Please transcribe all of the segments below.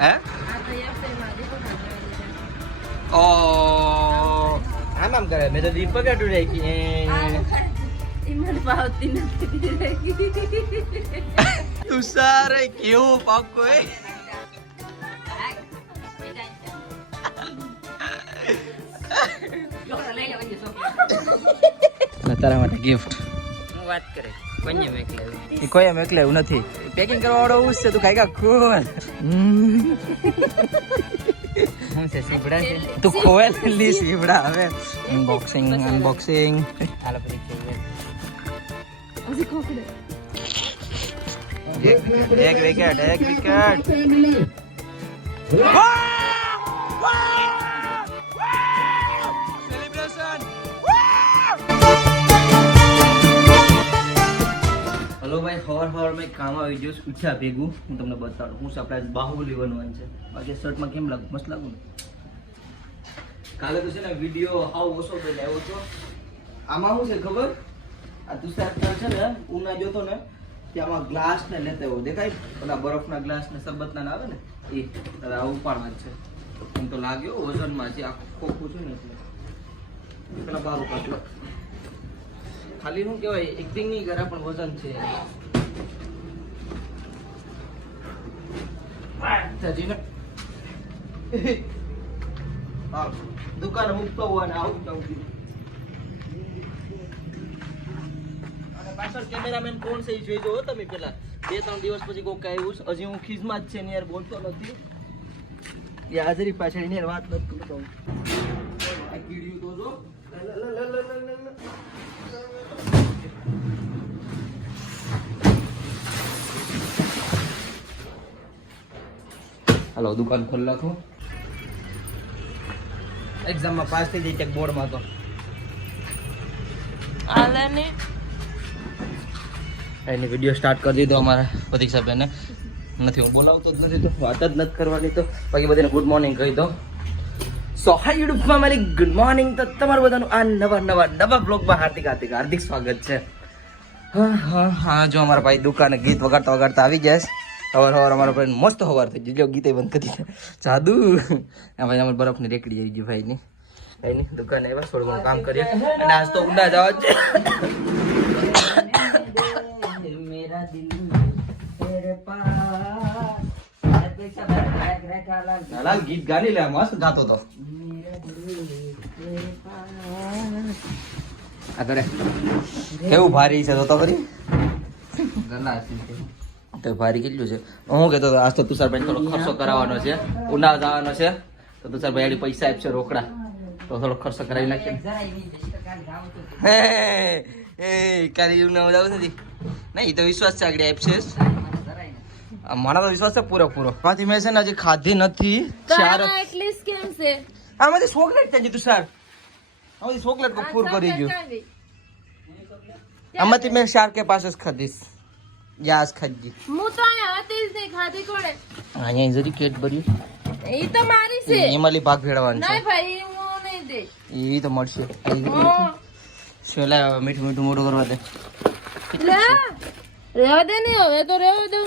હે ઓ આમ કરે મેં તો દીપ પકડ્યું રાખી ઈમન પાવતી નથી તુષાર કેવું પાકો એ તારા માટે ગિફ્ટ હું વાત કરે કોઈને મેકલે કોઈ એમ એકલે એવું નથી પેકિંગ કરવા વાળો એવું છે તું ખાઈ કા ખોલ હું છે સીબડા છે તું ખોલ લી સીબડા હવે અનબોક્સિંગ હાલો પછી કહીએ એક વિકેટ સેલિબ્રેશન હેલો ભાઈ હવાર મેં કામ આવી ગયો ઉઠ્યા ભેગું હું તમને બતાડું હું આપણે બાહુબલી બનવાનું છે બાકી શર્ટમાં કેમ લાગુ મસ્ત લાગુ ને કાલે તો છે ને વિડીયો હાવ ઓછો તો આવ્યો હતો આમાં શું છે ખબર આ તુષાર છે ને ઉના જોતો ને ત્યાં ગ્લાસ ને લેતા હોય દેખાય ઓલા બરફના ગ્લાસ ને સરબતના આવે ને એ તારે ઉપાડવા જ છે એમ તો લાગ્યો વજનમાં છે આખું ખોખું છે ને એટલે પેલા બાર ઉપાડ્યો ખાલી શું કહેવાય એક્ટિંગ નહીં કરે પણ વજન છે દુકાને મૂકતો હોય ને આવું પાછળ કેમેરામેન કોણ છે એ જોઈજો તમે પેલા 2-3 દિવસ પછી કોક આવ્યું છે હજી હું ખીજમાં જ છે ને યાર બોલતો નથી એ હાજરી પાછળ એની વાત નથી કરતો આ કીડ્યું તો જો હાલો દુકાન ખોલી નાખો એક્ઝામમાં પાસ થઈ જાય બોર્ડમાં તો આલાને એની વિડીયો સ્ટાર્ટ કરી દીધો અમારા પ્રતીક્ષા બેને નથી હું બોલાવતો જ નથી તો વાત જ નથી કરવાની તો બાકી બધાને ગુડ મોર્નિંગ કહી દો સો હાય યુટ્યુબમાં મારી ગુડ મોર્નિંગ તો તમારું બધાનું આ નવા બ્લોગમાં હાર્દિક સ્વાગત છે હા જો અમારા ભાઈ દુકાને ગીત વગાડતા આવી જાય સવાર અમારા ભાઈ મસ્ત સવાર થઈ ગઈ ગીતે બંધ કરી જાદુ આ ભાઈ અમારે બરફની રેકડી આવી ગઈ ભાઈની ભાઈની દુકાને આવ્યા થોડું ઘણું કામ કરીએ અને આજ તો ઊંડા જવા છે લાલ ગીત ગાની લે મસ્ત ગાતો તો આગળ કેવું ભારી છે તો ફરી તો ભારી કેટલું છે હું કહેતો આજ તો તુષારભાઈ થોડો ખર્ચો કરાવવાનો છે ઉના જવાનો છે તો તુષારભાઈ આડી પૈસા આપશે રોકડા તો થોડો ખર્ચો કરાવી નાખીએ કાલી ઉના જવું નથી નહીં તો વિશ્વાસ છે આગળ આપશે મને તો વિશ્વાસ છે પૂરો માંથી મેં છે ને હજી ખાધી નથી આમાંથી ચોકલેટ થઈ ગઈ તુષાર આમાંથી ચોકલેટ પૂર કરી ગયું આમાંથી મેં શાર કે પાસે જ ખાધીશ યાસ ખાધી હું તો અહીંયા હતી જ નહીં ખાધી કોણે અહીંયા જરી કેટ ભર્યું એ તો મારી છે એમાંલી ભાગ ભેળવાની નહીં ભાઈ હું નહીં દે એ તો મળશે છેલ્લા મીઠું મોઢું કરવા દે રેવા દે ને હવે તો રેવા દે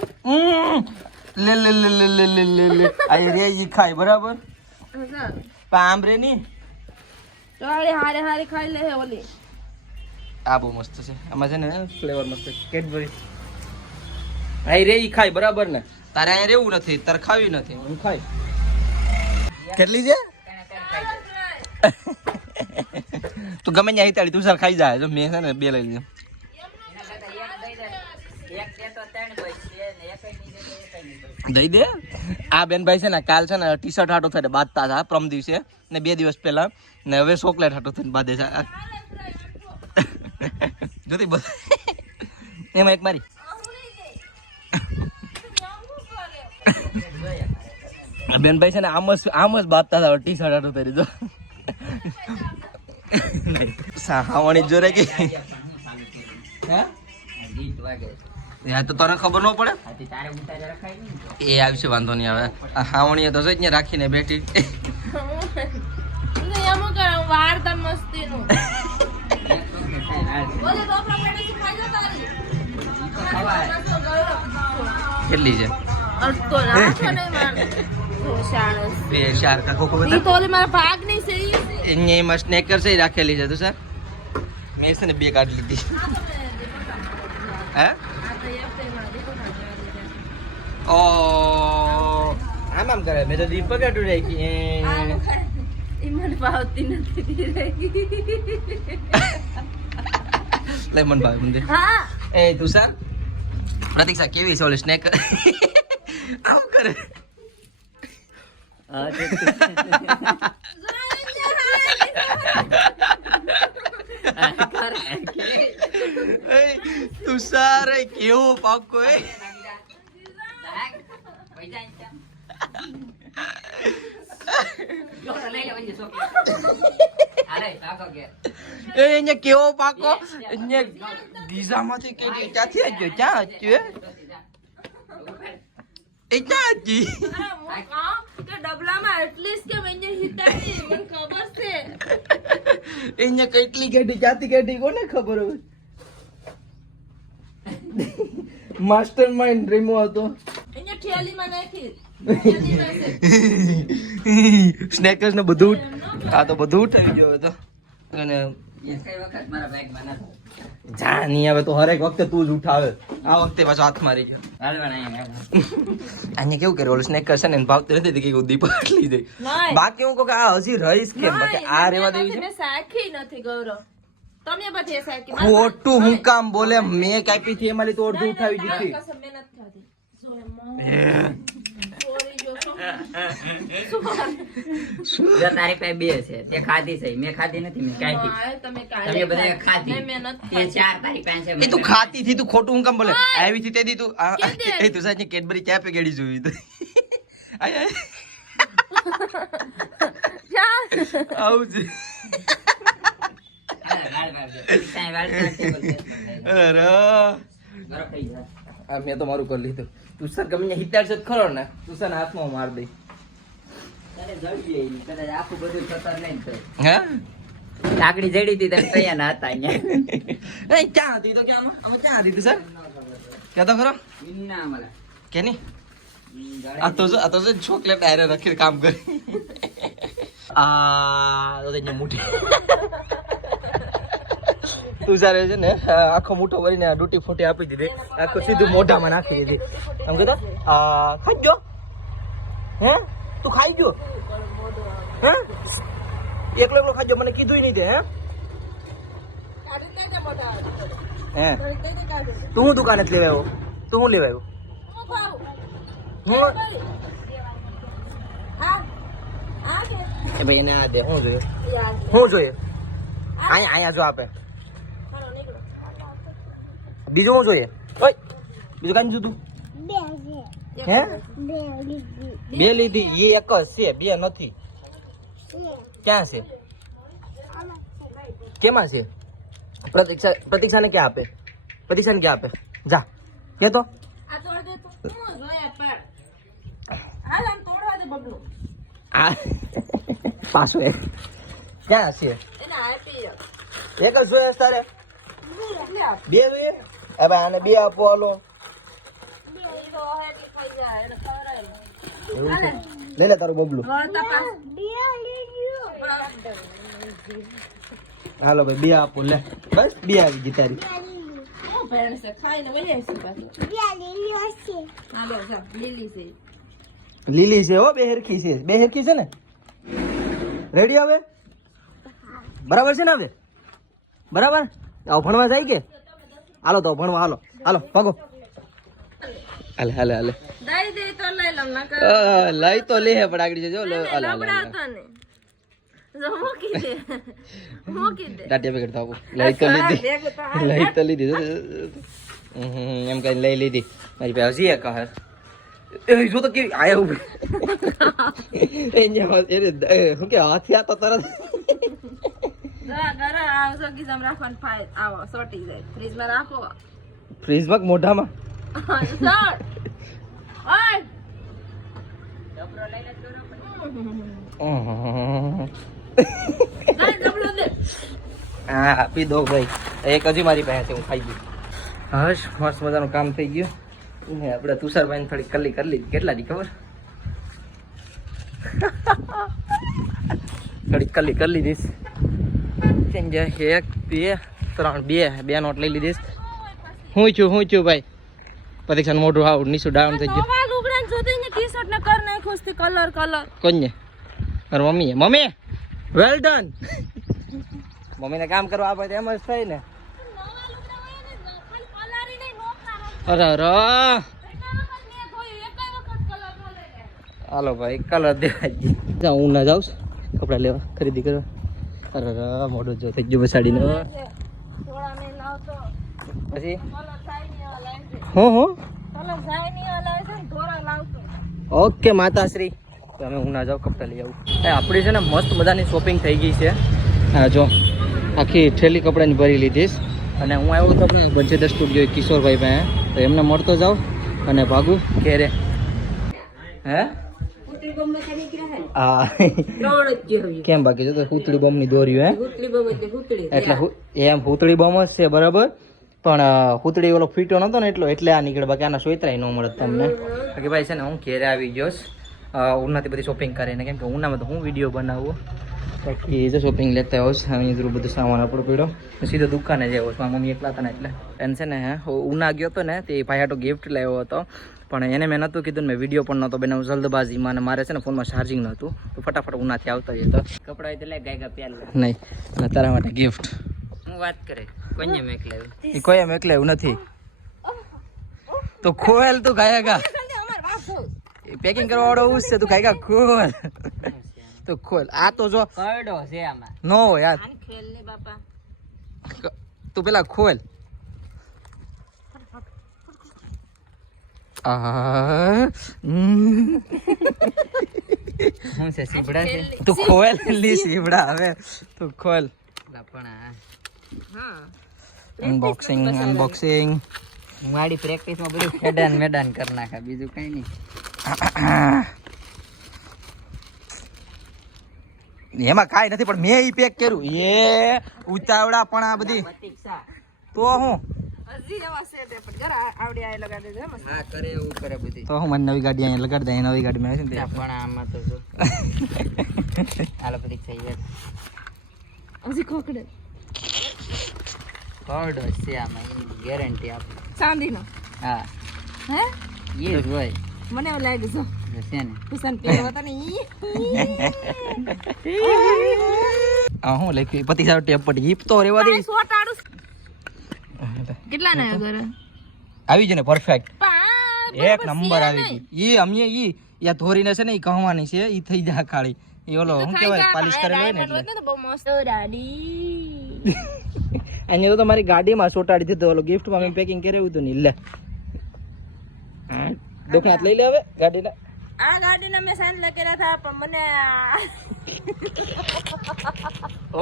લે આ રે ઈ ખાય બરાબર પામ રે ની ચાલે હારે ખાઈ લે ઓલી આ બહુ મસ્ત છે આમાં છે ને ફ્લેવર મસ્ત કેડબરી આઈ રે ઈ ખાય બરાબર ને તારે અહીં રહેવું નથી તારે ખાવી નથી હું ખાય કેટલી છે તું ગમે ત્યાં તાળી તું સર ખાઈ જાય જો મેં છે ને 2 લઈ લીધું દઈ દે આ બેનભાઈ છે ને કાલ છે ને ટી શર્ટ હાટો થઈને બાંધતા હતા પ્રમ દિવસે ને 2 દિવસ પહેલા ને હવે ચોકલેટ હાટો થઈને બાંધે છે જોતી બસ એમાં એક મારી બેનભાઈ છે ને આમ જ બાંધતા હતા ટી શર્ટ હાટો થઈને જો સાહાવણી જોરે કે યા તો તને ખબર ન પડે એ આવશે વાંધો નહીં આવે હાવણીએ તો જ રાખીને બેઠી કેટલી છે શાણસ બે ચાર કા કોકો ઈ બતા તો ઓલી મારા ભાગ ની છે ઈ એને એમાં સ્નેકર છે રાખેલી છે તો સર મેં છે ને બે કાઢ લીધી હે ઓ આમ કરે મેં તો દીપક કાઢું રાખી ઈમન ભાવતી નથી લે મન ભાઈ મને હા એ તુષાર પ્રતીક્ષા કેવી છે ઓલી સ્નેક આમ કરે તુષાર કેવો પાકો અહીંયા કેવો પાકો અહીંયા દીઝામાંથી કેટી ક્યાંથી આવ્યો ક્યાં આવ્યો એ ક્યાં હતી કે ડબલામાં એટલીસ્ટ કે મેં હિતાની મને ખબર છે અહીંયા કેટલી કેટી ક્યાંથી કેટી કોને ખબર હોય માસ્ટર માઇન્ડ રેમો હતો અહીંયા થેલીમાં નાખી સ્નેકર્સ ને બધું આ તો બધું ઉઠાવી ગયો હતો અને જા નહીં હવે તો હરેક વખતે તું જ ઉઠાવે આ વખતે પાછો હાથ મારી ગયો અહીંયા કેવું કર્યું ઓલું સ્નેકર છે ને એને ભાવતી નથી કે દીપક આટલી દે બાકી હું કહું કે આ હજી રહીશ કેમ બાકી આ રેવા દેવી છે મેં સાખી નથી ગૌરવ તમે બધી સાખી ખોટું હું કામ બોલે મેં કાપી થી એમાં તો અડધું ઉઠાવી દીધી કસમ મેં નથી ખાધી તારી પાસે બે છે તે ખાધી છે મેં ખાધી નથી મેં કાઢી તમે તમે બધા ખાધી મેં નથી તે ચાર તારી પાસે એ તું ખાતી થી તું ખોટું હું કામ બોલે આવી થી તે તું એ તું સાચી કેડબરી ચા પે ગડી જોઈ તો આય આવું છે અરે આ મેં તો મારું કરી લીધું તુષાર ગમે હિતાર છે ખરો ને તુષાર હાથમાં માર દે આખું બધું ખતર નહીં હા લાકડી જડી હતી ત્યારે તૈયાર ના હતા અહીંયા એ ક્યાં હતી તો ક્યાં અમે ક્યાં હતી તુષાર ક્યાં તો ખરો ના મળે કે નહીં આ તો ચોકલેટ આયરે રાખીને કામ કરે આ તો અહીંયા મોટી તુષારે છે ને આખો મોટો ભરીને ડૂટી ફૂટી આપી દીધી આખું સીધું મોઢામાં નાખી દીધી એમ કહેતો ખાઈ ગયો હે તું ખાઈ ગયો હે એકલો એકલો ખાઈ ગયો મને કીધું નહીં તે હે તું હું દુકાને જ લેવા આવ્યો તું હું લેવા આવ્યો એ ભાઈ એને આ દે શું જોઈએ શું જોઈએ અહીંયા જો આપે બીજું શું જોઈએ ઓય બીજું કાંઈ જોતું હે બે લીધી એ એક જ છે બે નથી ક્યાં છે કેમાં છે પ્રતીક્ષાને ક્યાં આપે પ્રતીક્ષાને ક્યાં આપે જા કે તો આ પાછું એક ક્યાં છે એક જ જોઈએ તારે બે હવે આને બે આપો હાલો લે લે તારું બબલું હાલો ભાઈ બે આપો લે બસ બે આવી ગઈ તારી લીલી છે હો બે હરખી છે ને રેડી હવે બરાબર છે ને હવે બરાબર આવો ભણવા જાય કે હાલો તો ભણવા હાલો ભાગો હાલે લઈ તો લે પણ આગળ જજો ટાટિયા પેકેટ આપો લઈ તો લીધી એમ કઈ લઈ લીધી મારી પાસે હજી એક હે જો તો કેવી આયા ઉભી શું કે હાથી આ તો તરત ફ્રીજમાં મોઢામાં હા આપી દો ભાઈ એક હજી મારી પાસે છે હું ખાઈ ગયું હશ મસ્ત મજાનું કામ થઈ ગયું ને આપણે તુષારભાઈ થોડી કલ્લી કરી લીધી કેટલા દી ખબર ઘડી કલી કરી લીધીશ. એક બે ત્રણ બે નોટ લઈ લીધીશ. હું છું ભાઈ પરીક્ષા મોઢું આવું નીચું ડાઉન થઈ ગયું. નવા લુગડાને જોતી ને ટી-શર્ટ ને કર નાખ્યો છે કલર કોને મારી મમ્મી વેલ ડન. મમ્મીને કામ કરવા આપે એમ જ થાય ને. નવા લુગડા હોય ને ખાલી કલર ઈ નહીં નોખા અરે એકા વખત મેં ધોયું એકા વખત કલર ન લે. હાલો ભાઈ કલર દેવા જ હું ના જાઉં છું કપડા લેવા ખરીદી કરવા. અરે મોઢું જો થઈ ગયું બસાડીને. થોડા મેં લાવતો પછી કલર જાય નહીં હલાય છે હું કલર જાય નહીં હલાય છે ને થોડા લાવતો. ઓકે માતાશ્રી તો અમે હું ના જાઉં કપડા લઈ આવું. આપણી છે ને મસ્ત મજાની શોપિંગ થઈ ગઈ છે. જો આખી થેલી કપડાની ભરી લીધીશ અને હું આવ્યો તો બચેત સ્ટુડિયો કિશોરભાઈ પાસે તો એમને મળતો જાઉં અને ભાગું ઘેરે. હે હા કેમ બાકી જો તો હુતળી બમની દોર્યું હે એટલે એમ હુતળી બમ જ છે બરાબર પણ હુતળી ઓલો ફીટો નતો ને એટલે આ નીકળે બાકી આના સોયતરાય ન મળે તમને. બાકી ભાઈ છે ને હું ઘેરે આવી ગયો ઉનાથી બધી શોપિંગ કરીને કેમ કે ઉનામાં તો હું વિડીયો બનાવું બાકી જો શોપિંગ લેતા આવું છું અહીં બધું સામાન આપણો પીડ્યો સીધો દુકાને જ આવ્યો છું. મારા મમ્મી એકલા હતા ને એટલે એને છે ને ઉના ગયો હતો ને તે ભાઈ હાટો ગિફ્ટ લાવ્યો હતો પણ એને મેં નહોતું કીધું ને મેં વિડીયો પણ નહોતો બનાવ્યો જલ્દબાજીમાં અને મારે છે ને ફોનમાં ચાર્જિંગ નહોતું તો ફટાફટ ઉનાથી આવતો હતો. કપડા તો લે ગાયગા પ્યાલ નહીં અને તારા માટે ગિફ્ટ હું વાત કરે કોઈને મેકલાવ્યું એ કોઈ એમ એકલાયું નથી તો ખોલ તું ગાયગા પેકિંગ કરવા વાળો ઉસ છે તું ગાયગા ખોલ તો ખોલ આ તો જો કરડો છે આમાં નો યાર આન ખેલ ને બાપા તું પેલા ખોલ હું છે સીબડા છે તું ખોલ લી સીવડા હવે તું ખોલ પણ હા અનબોક્સિંગ હું મારી પ્રેક્ટિસમાં બધું મેદાન કરી નાખા બીજું કઈ નહીં. એમાં કાંઈ નથી પણ મેં ઈ પેક કર્યું એ ઉતાવળા પણ આ બધી તો હું હજી એવા સેટ પણ જરા આવડી આ લગાડી દે મસ્ત. હા કરે એવું કરે બધી તો હું મને નવી ગાડી અહીંયા લગાડી દે નવી ગાડી મેં છે ને પણ આમાં તો જો હાલો બધી થઈ જાય હજી ખોકડે કરડો છે આમાં ગેરંટી આપે ચાંદીનો હા હે એ જ હોય મને એવું લાગે છે છે ને કિશન પેલો હતો ને ઈ હું લખી પતિ સારો ટેપ પડી હીપ તો રેવા દે સોટાડું કેટલા ના ઘરે આવી છે ને પરફેક્ટ પા એક નંબર આવી ગઈ ઈ અમે ઈ યા ધોરીને છે ને ઈ કહવાની છે ઈ થઈ જા ખાલી ઈ ઓલો હું કહેવાય પાલિશ કરેલો હોય ને એટલે તો બહુ મસ્ત દાડી અહીંયા તો મારી ગાડીમાં સોટાડી દીધો ઓલો ગિફ્ટમાં મેં પેકિંગ કર્યું હતું ને લે દોખનાથ લઈ લે હવે ગાડીના આ ગાડીના મેં સાંજ લખેલા હતા પણ મને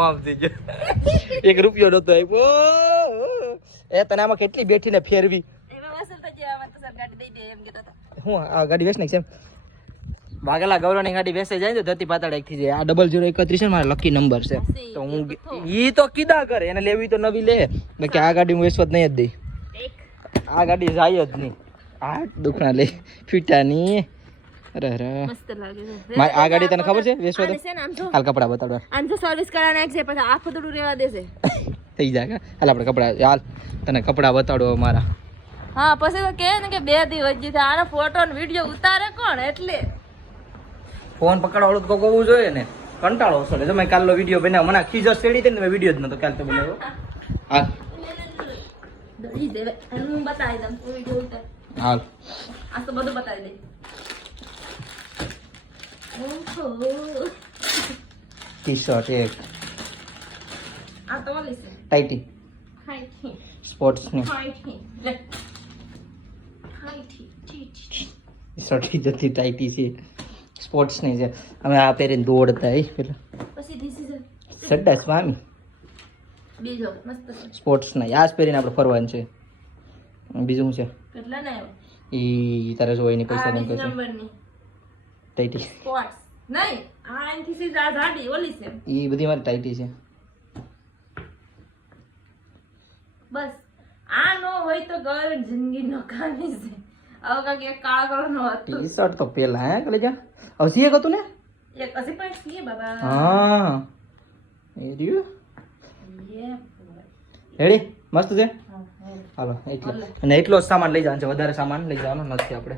આમ થઈ ગયો 1 રૂપિયો નતો આપ્યો એ તને આમાં કેટલી બેઠીને ફેરવી એમાં વસલ તો જેવા તો સર ગાડી દઈ દે એમ કહેતા હતા હું આ ગાડી વેચ નાખ છે વાગેલા ગૌરવની ગાડી વેચે જાય તો ધરતી પાતાળ એક થઈ જાય આ 0031 છે મારો લકી નંબર છે તો હું ઈ તો કીધા કરે એને લેવી તો નવી લે બાકી આ ગાડી હું વેચવા જ નહીં જ દઈ આ ગાડી જાય જ નહીં આ દુખણા લે ફીટાની અરે અરે મસ્ત લાગે છે આ ગાડી તને ખબર છે વેચવા દો છે ને આમ જો હાલ કપડા બતાડવા આમ જો સર્વિસ કરાવવા નાખ છે પછી આખું થોડું રહેવા દેશે થઈ જાય હાલ આપણે કપડા હાલ તને કપડા બતાડો મારા હા પછી તો કે ને કે 2 દિવસ જી થાય આનો ફોટો ને વિડિયો ઉતારે કોણ એટલે ફોન પકડવાળું તો કોક હોવું જોઈએ ને કંટાળો ઓછો જો મેં કાલનો વિડીયો બનાવ્યો મને ખીજો ચડી હતી ને મેં વિડીયો જ નતો કાલ તો બનાવ્યો હાલ દઈ દે હું બતાવી દઉં વિડિયો ઉતાર હાલ આ તો બધું બતાવી દે ઓહો ટી શર્ટ એક આ તો ઓલી છે ટાઈટી હાઈથી સ્પોર્ટ્સની હાઈથી લે હાઈથી ટી શર્ટ જતી ટાઈટી છે સ્પોર્ટ્સની છે અમે આ પહેરીને દોડતા પેલા પછી ધીસ ઇઝ સડ્ડા સ્વામી બીજો મસ્ત છે સ્પોર્ટ્સના યાસ પહેરીને આપણે ફરવાનું છે બીજું શું કેટલા ને આવ્યો છે ઈ તારે જોઈ ની પૈસા નહીં કરશે નંબરની ટાઈટી સ્પોર્ટ્સ નહીં આ એનથી સીધા જાડી ઓલી છે ઈ બધી મારી ટાઈટી છે બસ આ નો હોય તો ગર જિંદગી નો કામી છે હવે કાંઈક એક કાળા કલર નો હતો ટી શર્ટ તો પેલા હે કલે જા હજી એક હતું ને एक 80 पॉइंट्स किए बाबा હા એ રહ્યું ये રેડી મસ્ત છે हाँ હાલો એટલો અને એટલો જ સામાન લઈ જવાનો છે વધારે સામાન લઈ જવાનો નથી આપણે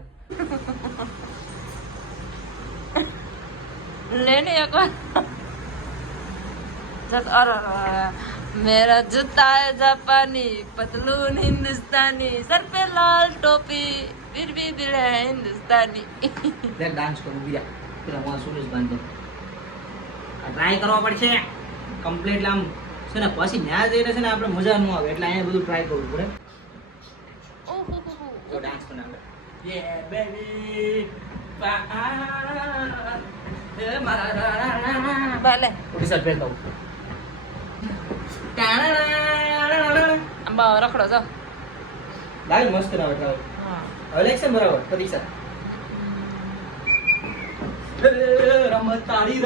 लेने एक बार जब अरे मेरा जूता है जापानी पतलून हिंदुस्तानी सर पे लाल टोपी फिर भी दिल है हिंदुस्तानी લે ડાન્સ કરું બીજા પેલા હું સુરેશ બાંધો ટ્રાય કરવા પડશે કમ્પ્લીટ આમ છે ને પછી ન્યા જઈને છે ને આપણે મજા ન આવે એટલે અહીંયા બધું ટ્રાય કરવું પડે તો ડાન્સ પણ આવે યે બેબી भले ઓડી સર ફેરતા હું अंबा रखड़ो जाओ લાઈ મસ્ત ના બેઠા हाँ હવે લેક્શન બરાબર પરીક્ષા રમતાડી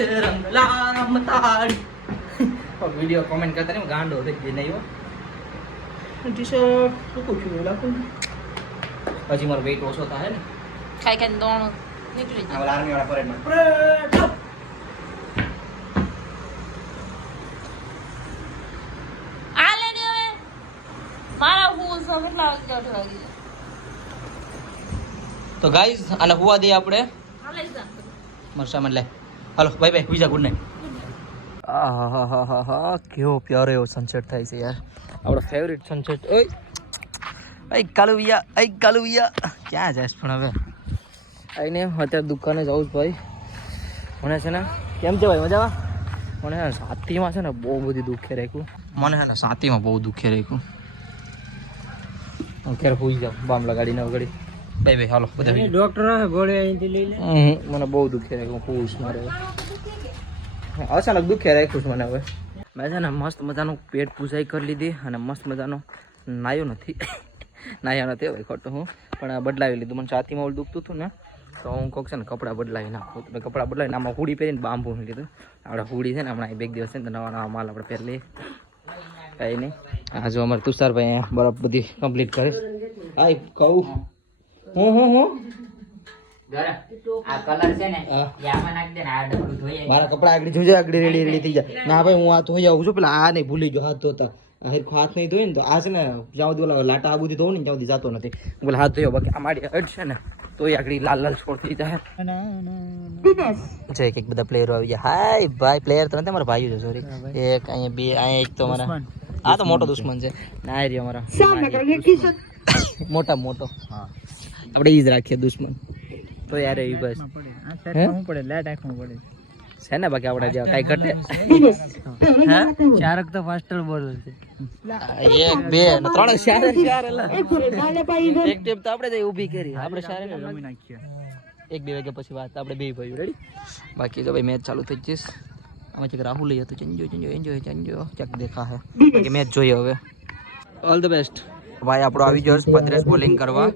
રે રંગલા રમતાડી વિડિયો કોમેન્ટ કરતા ને ગાંડો થઈ ગઈ નહીં હો ટી શર્ટ શું છું લાગુ હજી મારો વેઇટ ઓછો થાય ને खाई खाई दोनों निकली આ આર્મી વાળા પરેડમાં પરેડ आ लेने हुए मारा हूँ सब लाग लगी તો ગાઈઝ આને હુવા દઈએ આપણે हाँ ले जा મરસામાં લે હાલો બાય બાય બીજા ગુડ નાઈટ આહાહાહાહા કેવો પ્યારો એવો સનસેટ થાય છે યાર આપણો ફેવરિટ સનસેટ ઓય આઈ કાલુવિયા ક્યાં જાશ પણ હવે આઈને અત્યારે દુકાને જાઉં છું ભાઈ મને છે ને કેમ છે ભાઈ મજામાં મને છે ને છાતીમાં છે ને બહુ બધી દુખે રાખ્યું મને છે ને છાતીમાં બહુ દુખે રાખ્યું હું ક્યારે હોઈ જાઉં બામ લગાડીને વગાડી બાય બાય હાલો બધા ડોક્ટર ગોળી અહીંથી લઈ લે મને બહુ દુખે રાખ્યું પૂછ મારે અચાનક દુખે રાખ્યું છે મને હવે મેં છે ને મસ્ત મજાનું પેટ પૂજાઈ કરી લીધી અને મસ્ત મજાનો નાયો નથી ભાઈ ખોટું હું પણ બદલાવી લીધું મને છાતીમાં ઓલું દુખતું હતું ને તો હું કોક છે ને કપડાં બદલાવી નાખું તો કપડાં બદલાવીને આમાં હુડી પહેરીને બાંબુ લીધું આપણે હુડી છે ને હમણાં 2 દિવસ છે ને નવા નવા માલ આપણે પહેરી લઈએ કંઈ નહીં આ જો અમારે તુષારભાઈ અહીંયા બરફ બધી કમ્પ્લીટ કરીશ હા કહું હું આ કલર છે ને હા. એ આમાં નાખ દે ને આ ડબલું ધોઈ મારા કપડા આગળ જોજે આગળ રેડી થઈ જાય ના ભાઈ હું આ ધોઈ આવું છું પેલા આ નહીં ભૂલી ગયો હાથ ધોતા હરખો હાથ નહીં ધોઈ ને તો આ છે ને જ્યાં સુધી ઓલા લાટા આ બધી ધોવું ને ત્યાં સુધી જતો નથી બોલે હાથ ધોયો બાકી આ મારી અડ છે ને તો એ આગળ લાલ લાલ છોડ થઈ જાય છે એક બધા પ્લેયરો આવી ગયા હાય ભાઈ પ્લેયર તો નથી મારા ભાઈઓ છે સોરી એક અહીંયા બે અહીંયા એક તો મારા આ તો મોટો દુશ્મન છે ના આ રહ્યો મારા મોટો હા આપણે ઈ જ રાખીએ દુશ્મન તો યાર એ બસ શું પડે લાઈટ આંખમાં પડે છે ને બાકી આપણે જ્યાં કઈ ઘટે હા ચારક તો ફાસ્ટર બોલ છે 1 2 ને 3 ચાર એલા એક ટેપ તો આપણે જઈ ઊભી કરી આપણે ચાર રમી નાખ્યો 1-2 વાગ્યા પછી વાત આપણે બે ભાઈઓ રેડી બાકી તો ભાઈ મેચ ચાલુ થઈ જશે આમાં ચેક રાહુલ લઈ હતો ચંજો ચેક દેખા હે બાકી મેચ જોઈએ હવે ઓલ ધ બેસ્ટ ભાઈ આપણો આવી ગયો ભદ્રેશ બોલિંગ કરવા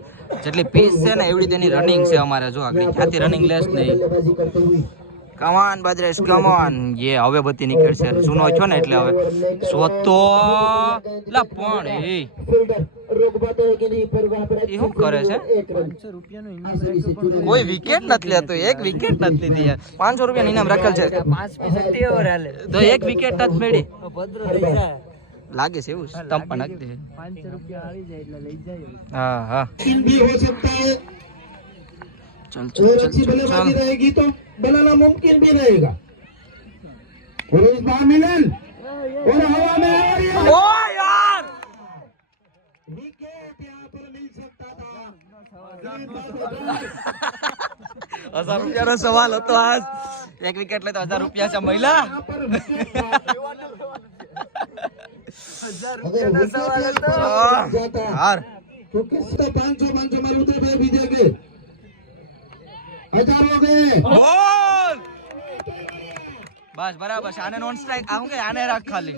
જેટલી પીસ છે ને એવડી તેની રનિંગ છે અમારે જો આગળ ક્યાંથી રનિંગ લેસ નહીં કમાન ભદ્રેશ કમાન યે હવે બધી નીકળશે જૂનો છો ને એટલે હવે સોતો લા પણ એ શું કરે છે કોઈ વિકેટ નથી લેતો એક વિકેટ નથી લીધી યાર 500 રૂપિયા ઇનામ રાખેલ છે 5 ઓવર હાલે તો એક વિકેટ જ મેળી ભદ્ર લઈ જાય લાગે છે એવું સ્ટમ્પ પણ નાખી દે 500 રૂપિયા આવી જાય એટલે લઈ જાય હા હા भी हो सकता है चल और अच्छी बल्लेबाजी रहेगी तो बनाना मुमकिन भी रहेगा और इस बार मिलन और हवा में आ रही है ओ यार विकेट यहाँ पर मिल सकता था 1000 રૂપિયાનો સવાલ હતો આજ એક વિકેટ લે તો 1000 રૂપિયા છે મહિલા यहाँ पर विकेट था। अगर विकेट यहाँ पर जाता હાર तो किस तो 500 मालूम पे भी देंगे 1000 हो गए બોલ બસ બરાબર છે આને નોન સ્ટ્રાઇક આવું કે આને રાખ ખાલી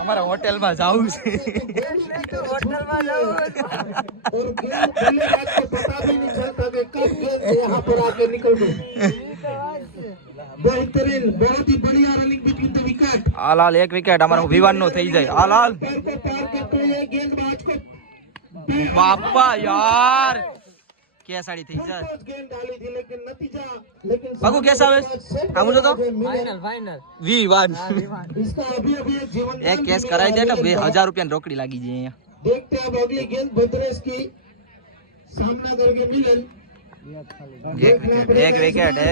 અમારા હોટેલમાં જાવું છે और बल्लेबाज को पता भी नहीं चलता कि कब गेंद यहाँ पर आके निकल गई बेहतरीन बहुत ही बढ़िया रनिंग बिटवीन द विकेट હાલ હાલ એક વિકેટ અમારો વિવાન નો થઈ જાય હાલ હાલ पैर को पार करते हुए गेंदबाज को બાપા યાર क्या साड़ी थी सर गेंद डाली थी लेकिन नतीजा लेकिन बाबू कैसा है हम जो तो फाइनल V1 इसका अभी अभी एक जीवन एक केस कराई दे तो 2000 रुपया रोकड़ी लागी जी यहाँ देखते हैं अब अगली गेंद भद्रेश की सामना करके मिलन एक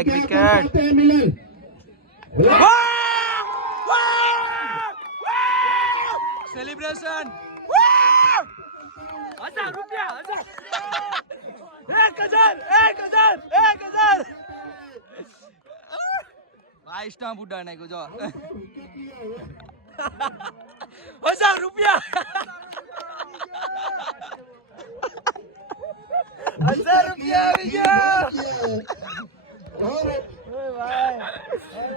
विकेट मिलन सेलिब्रेशन 1000 रुपया 1000 भाई स्टाम्प उड़ाने को जो 1000 रुपया 1000 रुपया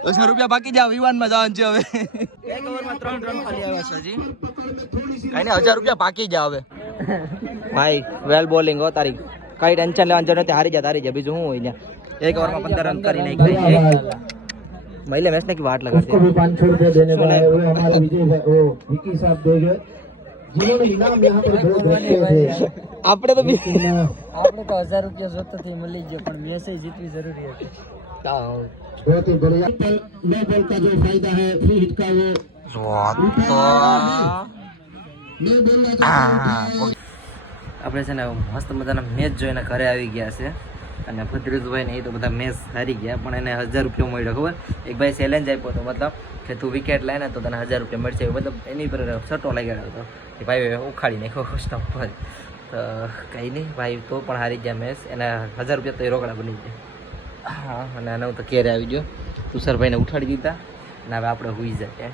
1000 રૂપિયા બાકી જા વિમાનમાં જવાનું છે હવે એક ઓવરમાં 3 રન ખાલી આવ્યા છે હજી કઈ ને 1000 રૂપિયા બાકી જા હવે ભાઈ વેલ બોલિંગ હો તારી કઈ ટેન્શન લેવાની જરૂર નથી હારી જા બીજું શું હોય ત્યાં એક ઓવરમાં 15 રન કરી નાખી મહિલા મેચ ને की वाट लगाते उसको भी 500 रुपए देने वाला है वो हमारे विजय वो विकी साहब देंगे जिन्होंने इनाम यहाँ पर बहुत रखे थे આપણે તો આપણે તો 1000 રૂપિયા જોતથી મળી ગયો પણ મેચ જીતવી જરૂરી હતી बहुत ही बढ़िया नो बॉल का जो फायदा है फ्री हिट का वो नो बॉल આપણે છે ને મસ્ત મજાના મેચ જોઈને ઘરે આવી ગયા છે અને ભદ્રેશભાઈ ને એ તો બધા મેચ હારી ગયા પણ એને 1000 રૂપિયા મળ્યો ખબર એક ભાઈ ચેલેન્જ આપ્યો હતો મતલબ કે તું વિકેટ લે ને તો તને 1000 રૂપિયા મળશે મતલબ એની પર સટ્ટો લગાડ્યો હતો કે ભાઈ ઉખાડી નાખ્યો સ્ટમ્પ પર તો કંઈ નહીં ભાઈ તો પણ હારી ગયા મેચ એના 1000 રૂપિયા તો એ રોકડા બની ગયા હા અને આને હું તો ક્યારે આવી ગયો તુષારભાઈને ઉઠાડી દીધા અને હવે આપણે હોઈ જાય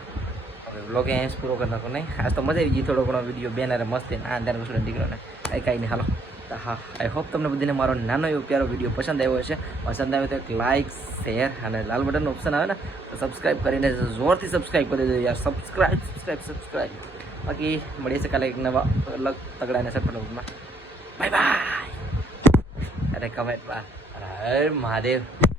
હવે બ્લોગ અહીંયા પૂરો કરી નાખો નહીં આજ તો મજા આવી ગઈ થોડો ઘણો વિડીયો બેનારે મસ્તી ના અંદર સ્ટુડન્ટ દીકરોને કાંઈ નહીં હાલો હા આઈ હોપ તમને બધાને મારો નાનો એવો પ્યારો વિડીયો પસંદ આવ્યો હશે પસંદ આવ્યો તો એક લાઇક શેર અને લાલ બટનનો ઓપ્શન આવે ને તો સબસ્ક્રાઈબ કરીને જોરથી સબસ્ક્રાઈબ કરી દેજો યાર સબસ્ક્રાઈબ બાકી મળીએ છે કાલે એક નવા અલગ તગડા અને સટપટમાં બાય બાય અરે કમેન્ટ હર મહાદેવ